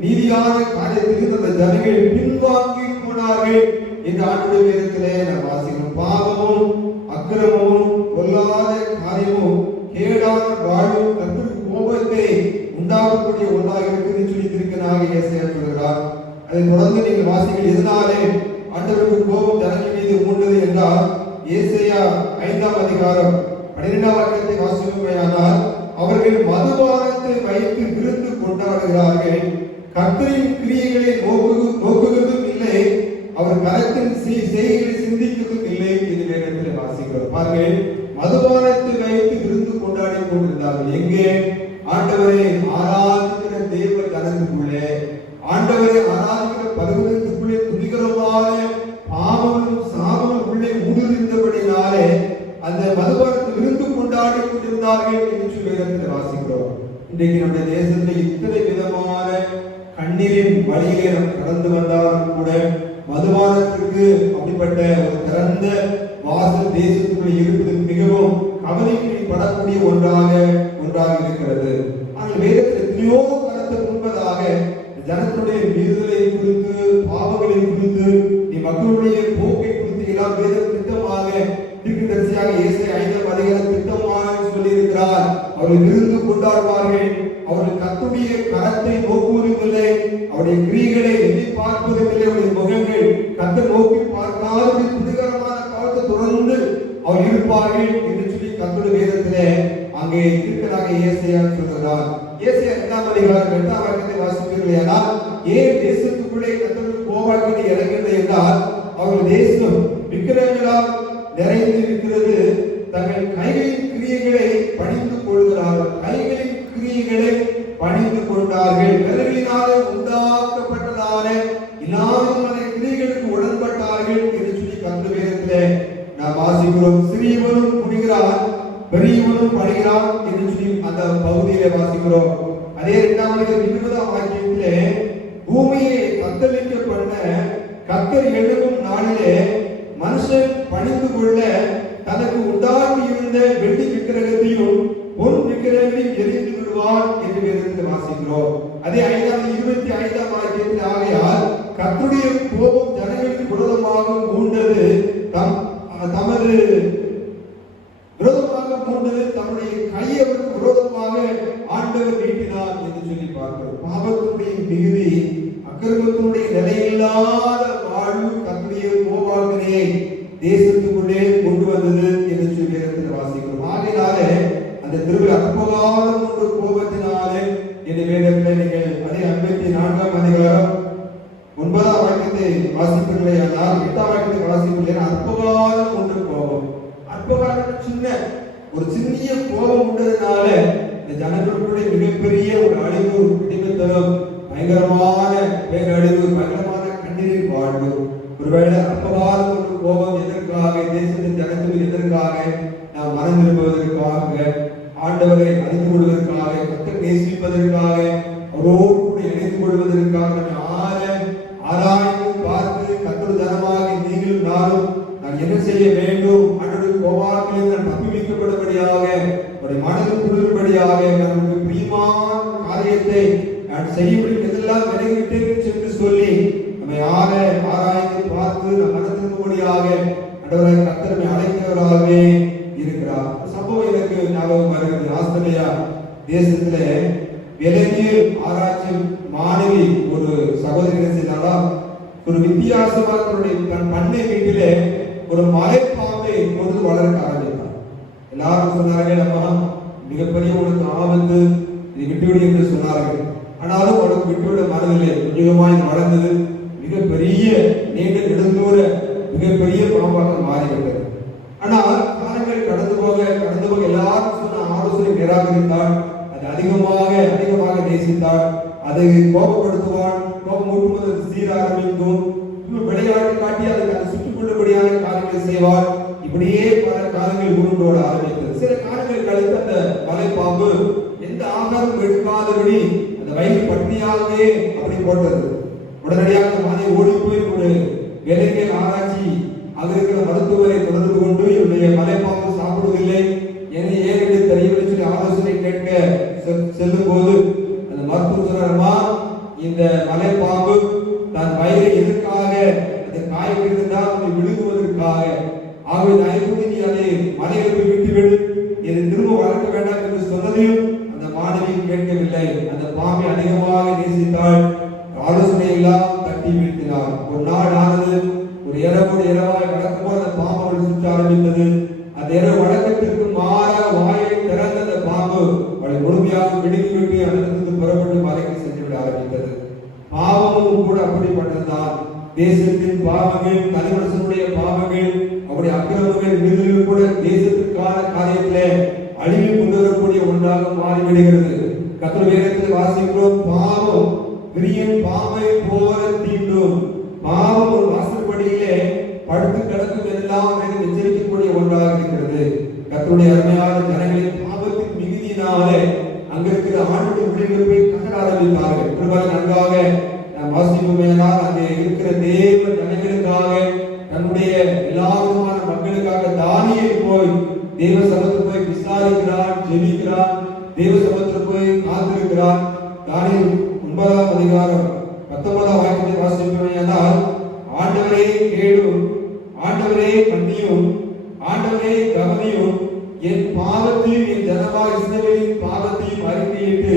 நீதியான காரியத்திலிருந்து அந்த ஜனங்கள் பின்வாங்கி போனார்கள் என்று ஆண்டவருடைய வேதத்திலே நாம் வாசிக்கிறோம். பாவமும் அக்கிரமமும் பொல்லாத காரியமும் கேடான வாழ்வும் கர்த்தருக்கு கோபத்தை உண்டாகக்கூடிய ஒன்றாக இருக்குது சொல்லி தீர்க்கதரிசியாக ஏசாயா சொல்கிறார். அதை தொடர்ந்து நீங்கள் வாசிங்கள். எதனாலே ஆண்டவருக்கு கோபம் ஜனங்கள் மீது உண்டது என்றால், ஏசாயா 5ஆம் அதிகாரம் 12ஆம் வாக்கியத்தை வாசிப்போமேயானால், அவர்கள் மதுபானத்தை வைத்து விருந்து கொண்டாடுகிறார்கள், கர்த்தரின் கிரியைகளை நோக்குவதும் இல்லை, அவர் கரத்தின் செய்கைகளை சிந்திப்பதும் இல்லை என்று வேதத்தில் வாசிக்கிறோம். பாருங்கள், மதுபானத்தை வைத்து விருந்து கொண்டாடி கொண்டிருந்தார்கள். எங்கே? ஆண்டவரை ஆராதிக்கிற தேவ ஜனத்துக்குள்ளே, ஆண்டவரை ஆராதிக்கிற பருவத்துக்குள்ளே துணிகரமான பாவமும் சாபமும் உள்ளே ஊடுருந்தபடினாலே அந்த கொண்டிருந்தார்கள் என்று சொல்லி வேதத்தில் வாசிக்கிறோம். இன்றைக்கு நம்முடைய தேசத்தில் இத்தனை விதமான கண்ணீரின் வழியிலே நாம் கடந்து வந்தாலும் கூட மதுபானத்திற்கு அப்படிப்பட்ட ஒரு திறந்த வாசல் தேசத்துக்குள்ளே இருப்பது மிகவும் கவலைப்படக்கூடிய ஒன்றாக இருக்கிறது. ஆனால் வேதத்தில் எத்தனையோ காலத்துக்கு முன்பதாக ஜனத்துடைய மீறுதலை குறித்து, பாவங்களை குறித்து, நீ மக்களுடைய போக்கை குறித்து எல்லாம் வேதம் திட்டமாக தீர்க்கதரிசியாக இயேசுவை 5ஆம் அதிகாரம் திட்டமாக சொல்லி இருக்கிறார். அவர்கள் விருந்து கொண்டாடுவார்கள், அவர்கள் கர்த்தருடைய கரத்தை நோக்குவதும் இல்லை, அவருடைய கிரியைகளை எண்ணி பார்ப்பதும் இல்லை, அவருடைய முகங்கள் கர்த்தர் நோக்கி பார்க்காத புதுகரமான காலத்தை தொடர்ந்து அவர் இருப்பார்கள் என்று சொல்லி கர்த்தருடைய வேதத்திலே அங்கே இருக்கிறாங்க இயேசையா சொல்கிறார். இயேசையா 2ஆம் அதிகாரம் 8ஆம் வாக்கியத்தை வாசிப்பீர்களானால், ஏன் தேசத்துக்குள்ளே கர்த்தருக்கு கோபாக்கினை இறங்குகிறது என்றால், அவர்கள் தேசம் விக்கிரகங்களால் நிறைந்து இருக்கிறது. தங்கள் கைகளின் கிரியைகளை பணிந்து கொள்கிறார்கள், கைகளின் கிரியைகளை பணிந்து கொண்டார்கள், விரல்களினாலே உண்டாக்கப்பட்டதான இல்லாத கிரியைகளுக்கு உடன்பட்டார்கள் என்று சொல்லி கர்த்தருடைய வேதத்திலே நாம் வாசிக்கிறோம். சிறியவனும் குடிக்கிறான், பெரியவனும் படுகிறான் என்று சொல்லி அந்த பகுதியிலே வாசிக்கிறோம். அதே 2ஆம் வாக்கியத்திலே பூமியை தத்தளிக்க பண்ண கர்த்தர் எழுதும் நாளிலே மனுஷன் பணிந்து கொள்ள தனக்கு உண்டாக்கி இருந்த வெள்ளி விக்கிரகத்தையும் பொன் விக்கிரகங்களையும் எரிந்து விடுவான் என்று வேதத்தில் வாசிக்கிறோம். அதே 25ஆம் வாக்கியத்தில் ஆகையால் கர்த்தருடைய கோபம் ஜனங்களுக்கு விரோதமாக மூண்டது, தமது விரோதமாக மூண்டது, தம்முடைய கையவருக்கு விரோதமாக ஆண்டவர் நீட்டினார் என்று சொல்லி பார்க்கிறோம். பாவத்தினுடைய மிகுதி, அக்கிரமத்தினுடைய நிலையில்லாத வாழ்வு கர்த்தருடைய கோபாக்கினை தேசத்துக்குள்ளே கொண்டு வந்தது என்று சொல்லி வேதத்தில் வாசிக்கிறோம். ஆகையினாலே அந்த திருவிழா அற்பகாலம் ஒன்று கோபத்தினாலே என்று வேதத்தில் நீங்கள் அதே 54ஆம் அதிகாரம் 9ஆம் வாக்கியத்தை வாசிப்பீர்களே, ஆனால் 8ஆம் வாக்கியத்தை வாசிப்பீர்களே, அற்பகாலம் ஒன்று கோபம். அற்பகாலம் ஒரு சிறிய கோபம் உண்டதுனால இந்த ஜனங்களுடைய மிகப்பெரிய ஒரு அழிவு, குடிமத்தனம், பயங்கரமான பேரழிவு, பயங்கரமான கண்ணீரின் வாழ்வு. ஒருவேளை அற்பகாலம் ஒரு கோபம் எதற்காக, தேசத்தின் ஜனத்துக்கு எதற்காக, நாம் மனம் திரும்புவதற்காக, ஆண்டவரை அறிந்து கொள்வதற்காக, கர்த்தரை நேசிப்பதற்காக, அவரோடு கூட இணைந்து கொள்வதற்காக ஆராய்ந்து பார்த்து கர்த்தர் ஜனமாக நீங்களும் நானும் நான் என்ன செய்ய வேண்டும், ஆண்டவருடைய கோபாக்கிலே நான் தப்புவிக்கப்படும்படியாக, அவருடைய மனதில் குளிர்படியாக, நமக்கு பிரியமான காரியத்தை நான் செய்யப்படி எதெல்லாம் விலகிவிட்டேன் என்று சொல்லி நம்மை ஆராய்ந்து பார்த்து நம் மனதிற்கும்படியாக ஆண்டவரை கர்த்தரை அழைக்கிறவராகவே இருக்கிறார். சம்பவம் எனக்கு ஞாபகம் வருகிறது. ஆஸ்திரேலியா தேசத்திலே விலங்கியல் ஆராய்ச்சி மாணவி ஒரு சகோதரி செய்தாலும் ஒரு வித்தியாசமான தன் பண்ணை வீட்டிலே ஒரு மலைப்பாம்பை கொண்டு வளர்க்க ஆரம்பித்தார். எல்லாரும் சொன்னார்கள், அம்மா மிகப்பெரிய உனக்கு ஆபத்து, இதை விட்டுவிடு என்று சொன்னார்கள். ஆனாலும் அவனுக்கு விட்டுவிட மனதில்லை. கொஞ்சமாய் வளர்ந்தது, மிகப்பெரிய நீண்ட நெடுந்தூர மிகப்பெரிய பாம்பாக மாறிவிட்டது. ஆனால் காலங்கள் கடந்து போக எல்லாரும் சொன்ன ஆலோசனை நிராகரித்தாள். அது அதிகமாக நேசித்தாள். அதை கோபப்படுத்துவான், கோபம் ஊட்டுவது சீர ஆரம்பிக்கும், விளையாட்டு காட்டி அதை சுட்டுக் கொள்ளும்படியான காரியங்களை செய்வாள். இப்படியே பல காலங்கள் உருண்டோட ஆரம்பித்தது. சில காலங்கள் கழித்து அந்த மலைப்பாம்பு எந்த ஆகாரம் எடுக்காதபடி அந்த வயிறு பட்டினியாகவே அப்படி போட்டது. உடனடியாக மலை ஓடி போய் ஒரு விலங்கியல் ஆராய்ச்சி அங்க இருக்கிற மருத்துவரை தொடர்பு கொண்டு இவருடைய மலைப்பாம்பு சாப்பிடுவதில்லை, ஏன் என்று தெரியவில்லை சொல்லி ஆலோசனை கேட்க செல்லும் போது அந்த மருத்துவர் சொன்னாரமா, இந்த மலைப்பாம்பு தன் வயிறை எதற்காக, அந்த காய்கிறது தான் விழுங்குவதற்காக, ஆகவே தயவுக்கு நீ அதை மலையில் போய் விட்டுவிடு, இதை திரும்ப வளர்க்க வேண்டாம் என்று சொன்னதையும் அந்த மாணவி கேட்கவில்லை. அந்த பாம்பை அதிகமாக நேசித்தாள். ஆலோசனை எல்லாம் தட்டி வீழ்த்தினார். ஒரு நாள் ஆனது, ஒரு இரவாய் வழக்கம் போல அந்த பாம்பு அவள் சுற்ற ஆரம்பித்தது. அந்த இரவு வழக்கத்திற்கு மாறாக வாயை திறந்த அந்த பாம்பு அவளை முழுமையாக விடுவிட்டு அந்த புறப்பட்டு மலைக்கு சென்று விட ஆரம்பித்தது. பாவமும் கூட அப்படிப்பட்டதுதான். தேசத்தின் பாவங்கள், தனிமனுஷனுடைய பாவங்கள், அவருடைய அக்கிரமங்கள் மீதும் கூட தேசத்திற்கான காரியத்திலே அழிவு கொண்டு வரக்கூடிய ஒன்றாக மாறிவிடுகிறது. கர்த்தருடைய வேதத்தில் வாசிக்கிறோம், பாவம் விரியன் பாம்பை போல தீண்டும். பாவம் ஒரு வாசற்படியிலே படுத்து கிடக்கும் எல்லாம் எச்சரிக்கக்கூடிய ஒன்றாக இருக்கிறது. கர்த்தருடைய கர்த்தருடைய அருமையான ஜனங்களின் பாவத்தின் மிகுதியினாலே அங்க இருக்கிற ஆண்டுடைய ஊழியர்கள் போய் கதற ஆரம்பித்தார்கள். ஒருவர் நன்றாக வாசிப்போமேனால் அங்கே இருக்கிற தேவ ஜனங்களுக்காக தன்னுடைய எல்லா விதமான மக்களுக்காக தானியேல் போய் தேவ சமூகத்தில் போய் விசாரிக்கிறான், ஜெபிக்கிறான், தேவ சமூகத்தில் போய் காத்திருக்கிறான். தானியேல் 9ஆம் அதிகாரம் 19ஆம் வாக்கியத்தை வாசிப்போமேனால், ஆண்டவரே கேளும், ஆண்டவரே மன்னியும், ஆண்டவரே கவனியும், என் பாவத்தையும் என் ஜனமாக இஸ்ரவேலின் பாவத்தையும் அறிக்கையிட்டு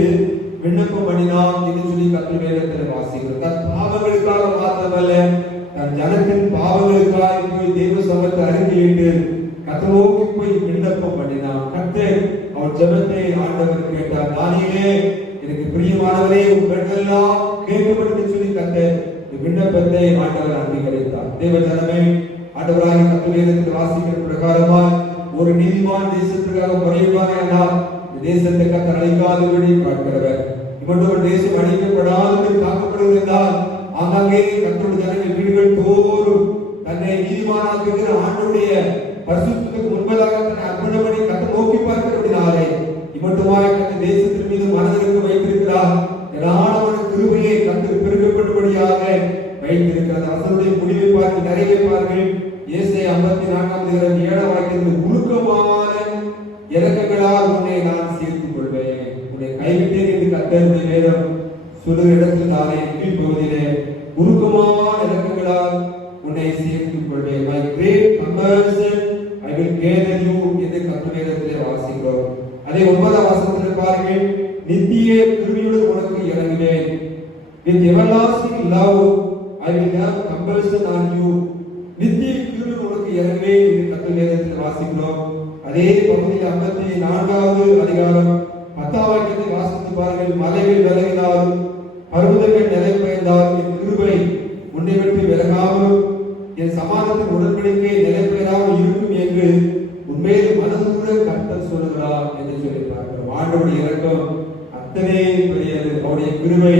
விண்ணப்பம் பண்ணினான் என்று சொல்லி கர்த்தருடைய வேதத்தில் வாசிக்கிறோம். தன் பாவங்களுக்காக மாத்திரமல்ல, தன் ஜனத்தின் பாவங்களுக்காக போய் தேவ சமூகத்தை அறிக்கையிட்டு கர்த்தரோடு போய் விண்ணப்பம் பண்ணினான். கர்த்தர் அவன் ஜெபத்தை ஆண்டவர் கேட்டார். தானியேலே, எனக்கு பிரியமானவரே, உன் பெண்களெல்லாம் கேட்கப்பட்டு சொல்லி கர்த்தர் விண்ணப்பத்தை ஆண்டவர் அங்கீகரித்தார். தேவ ஜனமே, ஆண்டவராகிய கர்த்தருடைய வேதத்தில் வாசிக்கிற பிரகாரமாய் ஒரு நீதிமான் தேசத்திற்காக முறையிடுவானே ஆனால் தேசத்தை கர்த்தர் அழிக்காதபடி பார்க்கிறவர். இவற்றோடு தேசம் அழிக்கப்படாதபடி காக்கப்படுவது என்றால் ஆங்காங்கே கர்த்தருடைய ஜனங்கள் வீடுகள் தோறும் தன்னை நீதிமானாக்குகிற ஆண்டவருடைய பரிசுத்தத்துக்கு முன்பதாக தன்னை அர்ப்பணம் பண்ணி கர்த்தர் நோக்கி பார்க்கிறபடினாலே இவற்றுமாய் கர்த்தர் தேசத்தின் மீது மனதிற்கு வைத்திருக்கிறார். ஏராளமான கிருபையை கர்த்தர் பெருகப்படும்படியாக வைத்திருக்கிறார். அவர்களுடைய முடிவை பார்த்து நிறைவேற்பார்கள். ஏசாயா 54ஆம் அதிகாரம் 7ஆம் வாக்கியத்தில், உருக்கமான இரக்கங்களால் உன்னை நான் சேர்த்துக் கொள்வேன், உன்னை கைவிட்டேன் என்று கர்த்தருடைய வேதம் சொல்லுகிற இடத்தில் தானே கீழ் பகுதியிலே உருக்கமான இரக்கங்களால் உன்னை சேர்த்துக் கொள்வேன். My great compassion I will gather you என்று கர்த்தருடைய வேதத்திலே வாசிக்கிறோம். அதே 9ஆம் வசனத்தில் பாருங்கள், நித்திய கிருபையுடன் உனக்கு இறங்குவேன். With everlasting love I will have compassion on you. நித்திய கிருபை உனக்கு இறங்குவேன் என்று கர்த்தருடைய வேதத்தில் வாசிக்கிறோம். அதே பகுதியில் 54வது அதிகாரம் 10ஆம் வாக்கியத்தை வாசித்து பாருங்கள். மலைகள் விலகினாலும் பர்வதங்கள் நிலை பெயர்ந்தாலும் என் கிருபை உன்னை விட்டு விலகாமல் என் சமாதானத்தின் உடன்படிக்கை நிலை பெயராமல் இருக்கும் என்று உண்மையிலே மனதுக்கூட கர்த்தர் சொல்லுகிறார் என்று சொல்லி பார்க்கிறோம். ஆண்டவருடைய இரக்கம் அத்தனை பெரியது, அவருடைய கிருபை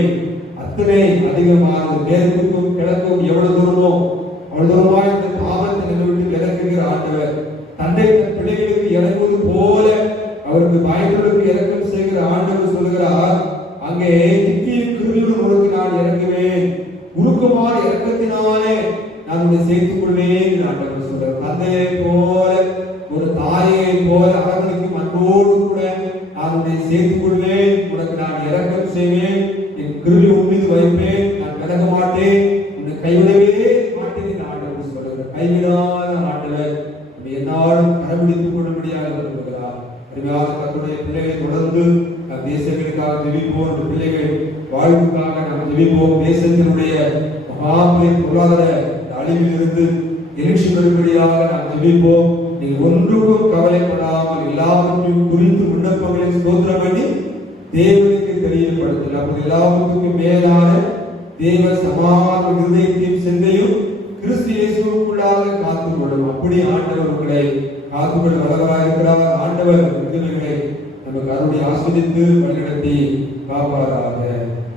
அத்தனை அதிகமானது. மேற்கும் கிழக்கும் எவ்வளவு தூரமோ அவ்வளவு தூரமாய் இந்த பாவத்தை நிலை விட்டு விலக்குகிற ஆண்டவர் தன்னை தன் பிள்ளைகளுக்கு இறங்குவது போல அவருக்கு பயப்படுவதற்கு இறக்கம் செய்கிற ஆண்டவர் சொல்லுகிறார், அங்கே நித்திய கிருபையுடன் உனக்கு நான் இறங்குவேன், உருக்கமான இறக்கத்தினாலே நான் உன்னை சேர்த்துக் கொள்வேன் ஆண்டவர் சொல்றார். தந்தையை போல ஒரு தாயை போல அரவணைக்கும் அன்போடு கூட நான் உன்னை சேர்த்துக் கொள்வேன், உனக்கு நான் இறக்கம் செய்வேன், என் கிருபை உன் மீது வைப்பேன், நான் விலக மாட்டேன், உன்னை கைவிடவே மாட்டேன் என்று ஆண்டவர் சொல்றார். கைவிடாத ஆண்டவர் என்னாலும் கடைபிடித்துக் கொள்ளும்படியாக விரும்புகிறார். அருமையான கர்த்தருடைய பிள்ளைகளை தொடர்ந்து நம் தேசங்களுக்காக ஜெபிப்போம். அந்த பிள்ளைகள் வாழ்வுக்காக நாம் ஜெபிப்போம். தேசத்தினுடைய மகாபெரிய பொருளாதார அழிவில் இருந்து எழுச்சி பெறும்படியாக நாம் ஜெபிப்போம். நீங்கள் ஒன்றுக்கும் கவலைப்படாமல் எல்லாவற்றையும் குறித்து விண்ணப்பங்களை ஸ்தோத்திரம் பண்ணி தேவனுக்கு தெரியப்படுத்தலாம். அப்போது எல்லாவற்றுக்கும் மேலான தேவ சமாதான இருதயத்தையும் சிந்தையும் கிறிஸ்து இயேசுவுக்குள்ளாக காத்துக் கொள்ளும். அப்படி ஆண்டவர் உங்களை காத்துக்கொள்ள வல்லவராக இருக்கிறார். ஆண்டவர் விடுதலைகளை நமக்கு அருளை ஆஸ்வதித்து வழிநடத்தி காப்பாராக.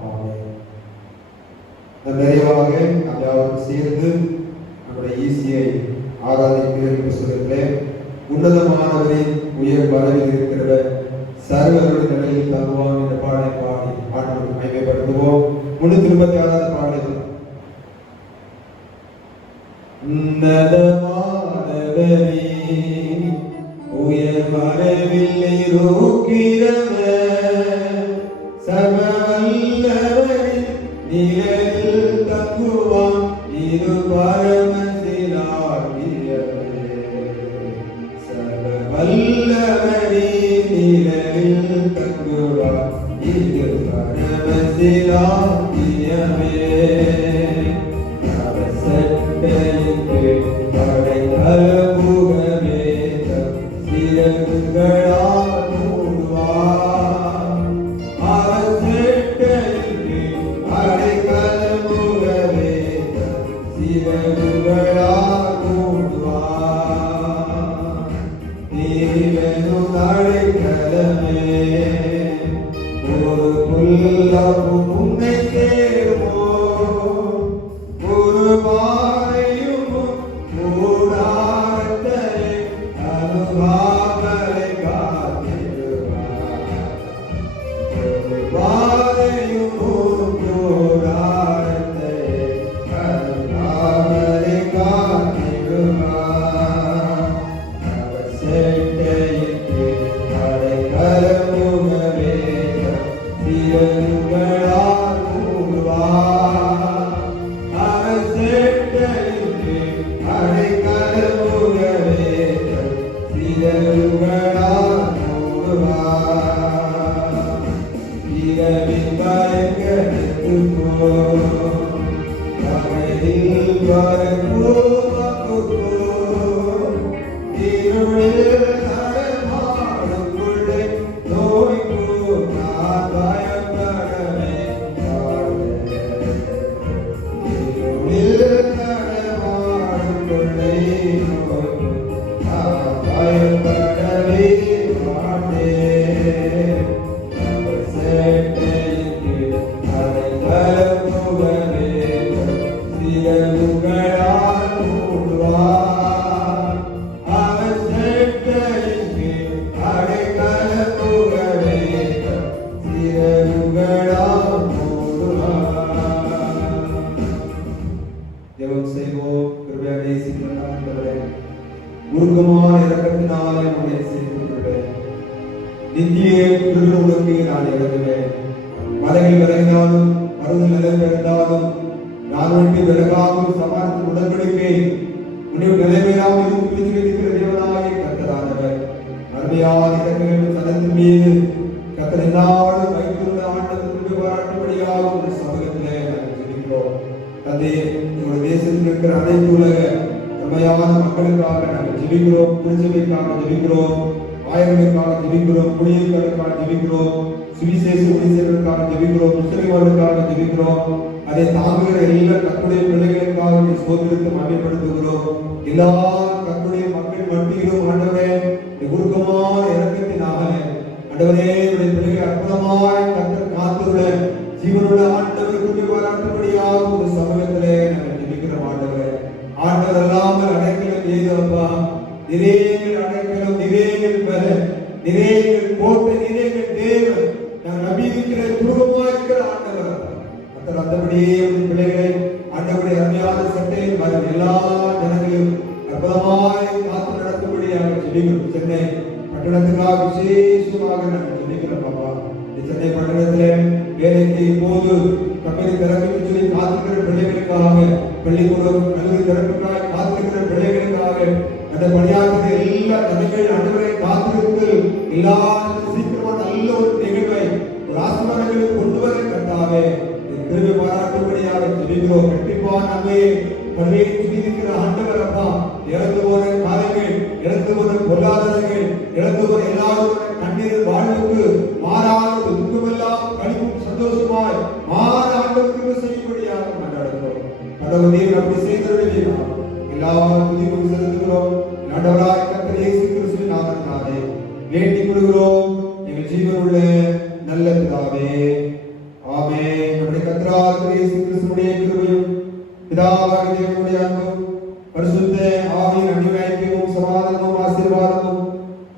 ஆமென். நிறைவாக நாம் யாவரும் சேர்ந்து நம்முடைய ஈசியை ஆராதிக்கிற சொல்லுங்களே. உன்னதமானவரின் உயர் பதவியில் இருக்கிறவர் சர்வருடைய நிலையில் தங்குவான் என்ற பாடலை பாடி ஆண்டவரை மகிமைப்படுத்துவோம். 326வது பாடலை. உன்னதமானவரே உயர் மறைவில் இருக்கிறவர் சர்வவல்லவரின் நிழலில் தங்குவான் இரு பரமசிலாகியவர். சர்வவல்லவரின் நிழலில் தங்குவான் இரு பரமசிலாகியவர். Baba கலமுகவே சிறகுகளால் மூடுவார். அவர் செட்டைக்கு அடைக்கலமுகவே சிறகுகளால் மூடுவார். இரவின் பயங்கரத்து பகலில் வரப்போவோ இருளில் நடமாடுக்குள்ளே நோய்க்கு நான் பயப்படவே இருளில் நடமாடுக்குள்ளே நோய்க்கு நான் பயப்படவே மாட்டேன். சேட்டைக்கு அடைக்கலமுகவே சிறகுகளால் மூடுவார். அவர் சேட்டைக்கு அடைக்கலமுகவே சிறகுகளால் மூடுவார். ஜெபம் செய்வோம். கிருபையாக நேசிக்கிற ஆண்டவரே, உருக்கமான இரக்கத்தினாலே உம்மை சேர்த்துக்கொள்வேன். நித்திய கிருபைக்கு நான் இறங்குவேன். மலைகள் விலகினாலும் மருந்தில் நிலைபெறுந்தாலும் நான் விட்டு விலகாமல் சமாளித்து உடன்படிக்கை உன்னை நிறைவேறாமல் குறித்து வைத்திருக்கிற தேவனாகிய கர்த்தரானவர் அருமையான இரக்கங்கள் தனத்தின் மீது கர்த்தர் எந்நாளும் வைத்துள்ள ஆண்டவர் கிருபை பாராட்டும்படியாக உங்கள் சமூகத்திலே நாங்கள் ஜெபிக்கிறோம். தந்தை, உங்களுடைய தேசத்தில் இருக்கிற அனைத்து உலக அருமையான மக்களுக்காக நாங்கள் ஜெபிக்கிறோம். திருச்சபைக்காக ஜெபிக்கிறோம். ஆயர்களுக்காக ஜெபிக்கிறோம். ஊழியர்களுக்காக ஜெபிக்கிறோம். சுவிசேஷ ஊழியர்களுக்காக ஜெபிக்கிறோம். முஸ்லிம்களுக்காக ஜெபிக்கிறோம். அதை தாங்குகிற எல்லா கர்த்தருடைய பிள்ளைகளுக்காக சோதரித்து மகிமைப்படுத்துகிறோம். எல்லா கர்த்தருடைய மக்கள் மத்தியிலும் ஆண்டவரே உருக்கமான இரக்கத்தினாலே ஆண்டவரே உடைய பிள்ளைகள் அற்புதமாய் கர்த்தர் காத்துள்ள ஜீவனுள்ள ஆண்டவருக்கு பாராட்டும்படியாக ஒரு சமூகத்திலே நாங்கள் ஜெபிக்கிறோம். ஆண்டவரே, ஆண்டவர் அல்லாமல் அடைக்கலம் ஏது அப்பா? நிறைகள் அடைக்கலம், நிறைகள் பெற, நிறைகள் போட்ட, நிறைகள் தேவன் நாங்கள் நம்பியிருக்கிற குடும்பமாக இருக்கிற ஆண்டவர் கர்த்தர் அந்தபடியே உங்கள் பிள்ளைகளை ஆண்டவருடைய அருமையான சட்டையில் வரும் எல்லா ஜனங்களையும் அற்புதமாய் காத்து நடத்தும்படியாக ஜெபிக்கிறோம். சென்னை பட்டணத்துக்காக விசேஷமாக நாங்கள் ஜெபிக்கிறோம். பாப்பா, சென்னை பட்டணத்திலே வேலைக்கு இப்போது கம்பெனி திறமைக்கு சொல்லி காத்திருக்கிற பிள்ளைகளுக்காக, பள்ளிக்கூடம் கல்லூரி திறப்புக்காக காத்திருக்கிற பிள்ளைகளுக்காக அந்த பணியாற்றுகிற எல்லா ஜனங்கள் ஆண்டவரை காத்திருக்கு எல்லாரும் சீக்கிரமா நல்ல ஒரு நிகழ்வை ஒரு ஆசீர்வாதங்களை கொண்டு வர கர்த்தாவே கிருபை பாராட்டும்படியாக ஜெபிக்கிறோம். கண்டிப்பான நன்மையை பள்ளியை சுற்றியிருக்கிற ஆண்டவர் அப்பா, இறந்து போன காரியங்கள், இறந்து போன பொருளாதாரங்கள், இறந்து போன எல்லாரும் கண்ணீர் வாழ்வுக்கு மாறாத துக்கமெல்லாம் கழிவும் சந்தோஷமாய் மாற ஆண்டவருக்கு செய்யும்படியாக கொண்டாடுகிறோம். கடவுள் நீர் அப்படி செய்தவர்கள் எல்லா துதிக்கும் செலுத்துகிறோம். ஆண்டவராய் கர்த்தர் இயேசு கிறிஸ்துவின் நாமத்தினாலே வேண்டிக் கொள்கிறோம் எங்கள் ஜீவனுள்ள நல்ல பிதாவே, ஆமென். நம்முடைய கர்த்தராகிய இயேசு கிறிஸ்துவினுடைய கிருபையும் பிதாவாகிய தேவனுடைய அன்பும் பரிசுத்த ஆவியின் அன்பின் சமாதானமும் ஆசீர்வாதமும்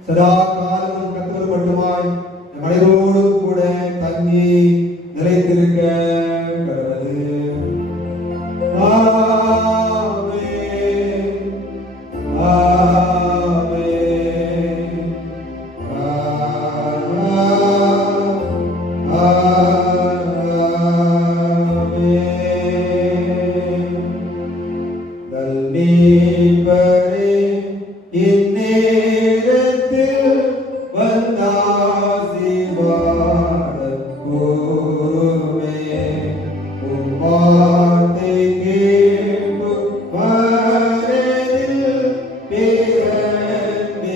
சதா காலமும் கர்த்தர் மட்டுமாய் நம் அனைவரோடும் கூட தங்கி நிலைத்திருக்க கடவுளே. ஆமென், ஆமென், ஆமென். நல்மீட்பரே, இந்நேரத்தில் வந்தாசீர்வாதம் கூறுமே. உம் வார்த்தை கேட்டு மனதில் பிறந்தினது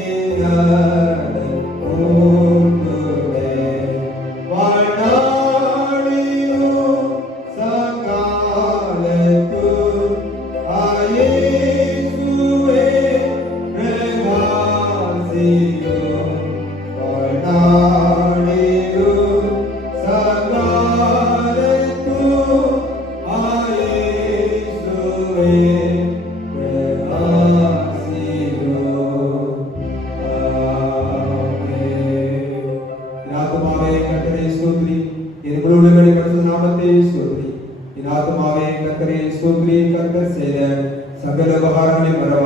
ஊர்ந்துமே. வாழ்நாளிலும் சகாலத்தும் இயேசுவே பிரகாசியும். வாழ்நாளிலும் சகாலத்தும் இயேசுவே பிரகாசியும். ஆமென். என் ஆத்துமாவே கர்த்தரை ஸ்தோத்திரி, என் முழு உள்ளமே பரிசுத்த நாமத்தை ஸ்தோத்திரி. என் ஆத்துமாவே கர்த்தரை ஸ்தோத்திரி, கர்த்தர் செய்த சகல உபகாரங்களையும் மறவாதே.